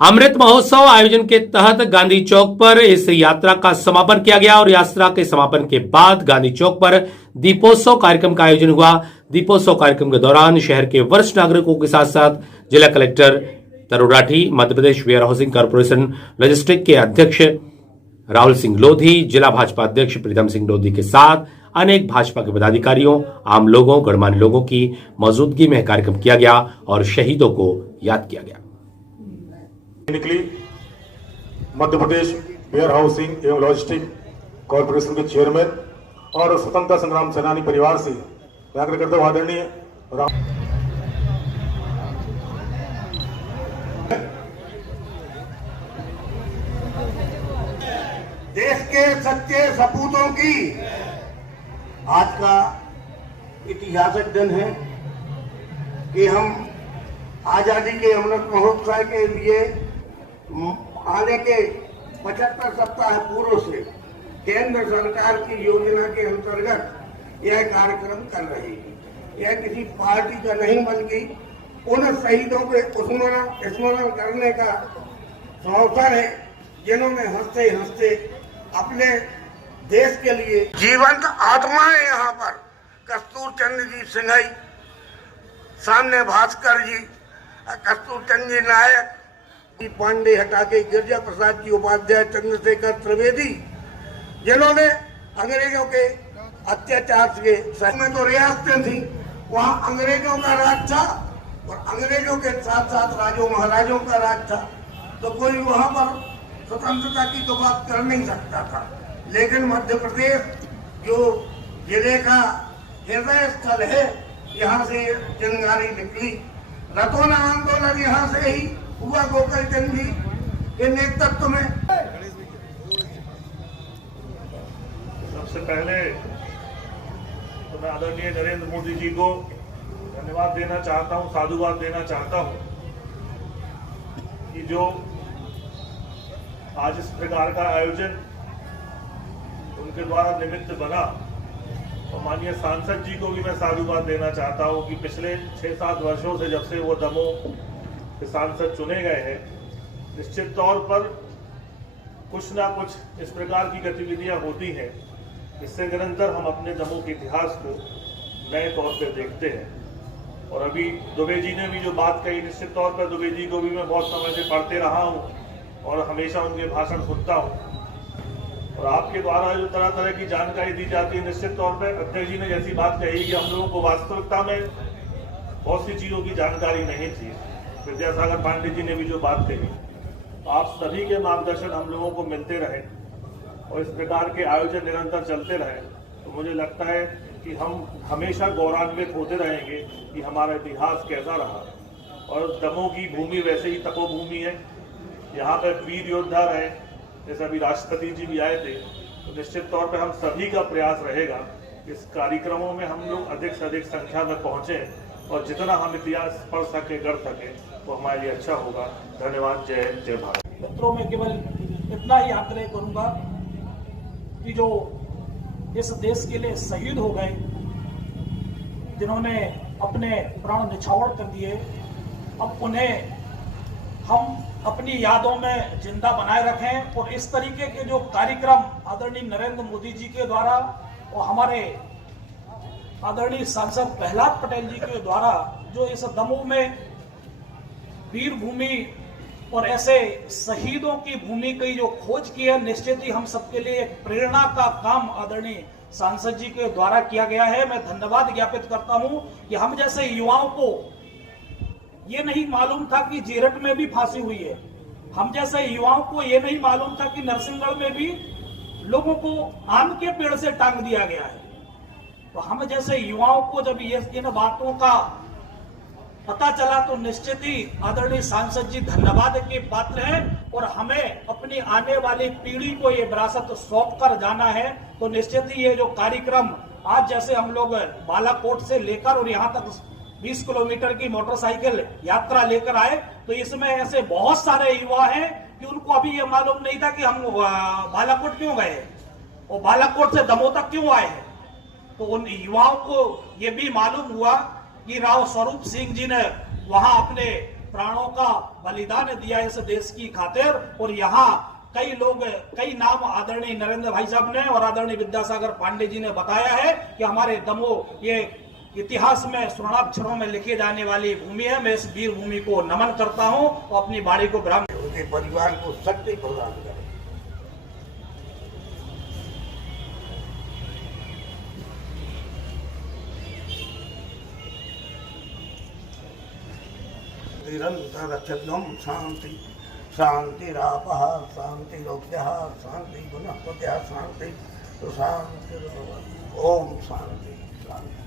अमृत महोत्सव आयोजन के तहत गांधी चौक पर इस यात्रा का समापन किया गया और यात्रा के समापन के बाद गांधी चौक पर दीपोत्सव कार्यक्रम का आयोजन हुआ। दीपोत्सव कार्यक्रम के दौरान शहर के वरिष्ठ नागरिकों के साथ साथ जिला collector Tarun Rathi, Madhya Pradesh warehousing corporation logistic के अध्यक्ष राहुल सिंह लोधी, जिला भाजपा अध्यक्ष प्रीतम सिंह लोधी के साथ अनेक भाजपा के पदाधिकारियों, आम लोगों, गणमान्य लोगों की मौजूदगी में कार्यक्रम किया गया और शहीदों को याद किया गया। निकली मध्य प्रदेश वेयर हाउसिंग एवं लॉजिस्टिक कॉर्पोरेशन के चेयरमैन और स्वतंत्रता संग्राम सेनानी परिवार से व्याग्र करते हुए आदरणीय देश के सच्चे सपूतों की आज का ऐतिहासिक दिन है कि हम आजादी के अमृत महोत्सव के लिए आने के 75 सप्ताह पूर्व से केंद्र सरकार की योजना के अंतर्गत यह कार्यक्रम कर रही है। यह किसी पार्टी का नहीं बल्कि उन शहीदों के स्मरण करने का अवसर है जिन्होंने हंसते हंसते अपने देश के लिए जीवंत आत्माएं यहाँ पर कस्तूर चंद्र जी सिंघई, सामने भास्कर जी, कस्तूर चंद्र जी नायक, पांडे हटा के गिरजा प्रसाद जी उपाध्याय, चंद्रशेखर त्रिवेदी, जिन्होंने अंग्रेजों के अत्याचार के सही में तो रियासतें थी, वहाँ अंग्रेजों का राज था और अंग्रेजों के साथ साथ राजों महाराजों का राज था, तो कोई वहाँ पर स्वतंत्रता की तो बात कर नहीं सकता था। लेकिन मध्य प्रदेश जो जिले का हृदय स्थल है, यहाँ से चिंगारी निकली। रतौना आंदोलन यहाँ से ही हुआ, गोपाल चंद जी के नेतृत्व में। सबसे पहले तो मैं आदरणीय नरेंद्र मोदी जी को धन्यवाद देना चाहता हूँ, साधुवाद देना चाहता हूँ कि जो आज इस प्रकार का आयोजन उनके द्वारा निमित्त बना। और माननीय सांसद जी को भी मैं साधुवाद देना चाहता हूँ कि पिछले 6-7 वर्षों से जब से वो दमोह के सांसद चुने गए हैं, निश्चित तौर पर कुछ ना कुछ इस प्रकार की गतिविधियां होती हैं, इससे निरंतर हम अपने दमोह के इतिहास को नए तौर पर देखते हैं। और अभी दुबे जी ने भी जो बात कही, निश्चित तौर पर दुबे जी को भी मैं बहुत समय से पढ़ते रहा हूँ और हमेशा उनके भाषण सुनता हूँ और आपके द्वारा जो तरह तरह की जानकारी दी जाती है, निश्चित तौर पर अध्यक्ष जी ने जैसी बात कही कि हम लोगों को वास्तविकता में बहुत सी चीज़ों की जानकारी नहीं थी। विद्यासागर पांडे जी ने भी जो बात कही, आप सभी के मार्गदर्शन हम लोगों को मिलते रहे और इस प्रकार के आयोजन निरंतर चलते रहे, तो मुझे लगता है कि हम हमेशा गौरवान्वित होते रहेंगे कि हमारा इतिहास कैसा रहा। और दमोह की भूमि वैसे ही तपोभूमि है, यहाँ पर वीर योद्धा रहे, जैसे अभी राष्ट्रपति जी भी आए थे, तो निश्चित तौर पर हम सभी का प्रयास रहेगा इस कार्यक्रमों में हम लोग अधिक से अधिक संख्या में पहुँचे और जितना हम इतिहास पढ़ सके, कर सके, वो हमारे लिए अच्छा होगा। धन्यवाद। जय हिंद, जय भारत। मित्रों में केवल इतना ही आग्रह करूंगा कि जो इस देश के लिए शहीद हो गए, जिन्होंने अपने प्राण निछावर कर दिए, अब उन्हें हम अपनी यादों में जिंदा बनाए रखें और इस तरीके के जो कार्यक्रम आदरणीय नरेंद्र मोदी जी के द्वारा और हमारे आदरणीय सांसद प्रहलाद पटेल जी के द्वारा जो इस दमोह में वीर भूमि और ऐसे शहीदों की भूमि की जो खोज की है, निश्चित ही हम सबके लिए एक प्रेरणा का काम आदरणीय सांसद जी के द्वारा किया गया है। मैं धन्यवाद ज्ञापित करता हूं कि हम जैसे युवाओं को ये नहीं मालूम था कि जीरट में भी फांसी हुई है, हम जैसे युवाओं को ये नहीं मालूम था कि नरसिंहगढ़ में भी लोगों को आम के पेड़ से टांग दिया गया है। तो हम जैसे युवाओं को जब ये इन बातों का पता चला तो निश्चित ही आदरणीय सांसद जी धन्यवाद के पात्र हैं और हमें अपनी आने वाली पीढ़ी को ये विरासत सौंप कर जाना है। तो निश्चित ही ये जो कार्यक्रम आज जैसे हम लोग बालाकोट से लेकर और यहाँ तक 20 किलोमीटर की मोटरसाइकिल यात्रा लेकर आए, तो इसमें ऐसे बहुत सारे युवा हैं कि उनको अभी ये मालूम नहीं था कि हम बालाकोट क्यों गए और बालाकोट से दमोह तक क्यों आए हैं। तो उन युवाओं को ये भी मालूम हुआ कि राव स्वरूप सिंह जी ने वहां अपने प्राणों का बलिदान दिया इस देश की खातिर। और यहाँ कई लोग, कई नाम आदरणीय नरेंद्र भाई साहब ने और आदरणीय विद्यासागर पांडे जी ने बताया है कि हमारे दमोह ये इतिहास में स्वर्णाक्षरों में लिखे जाने वाली भूमि है। मैं इस वीर भूमि को नमन करता हूं और अपनी बाड़ी को विराम। उनके परिवार को शक्ति प्रदान करें। निरंतर चलम शांति शांतिरापः शांतिरोग्यः शांति वनस्पतयः शांति शांति। ओम शांति शांति।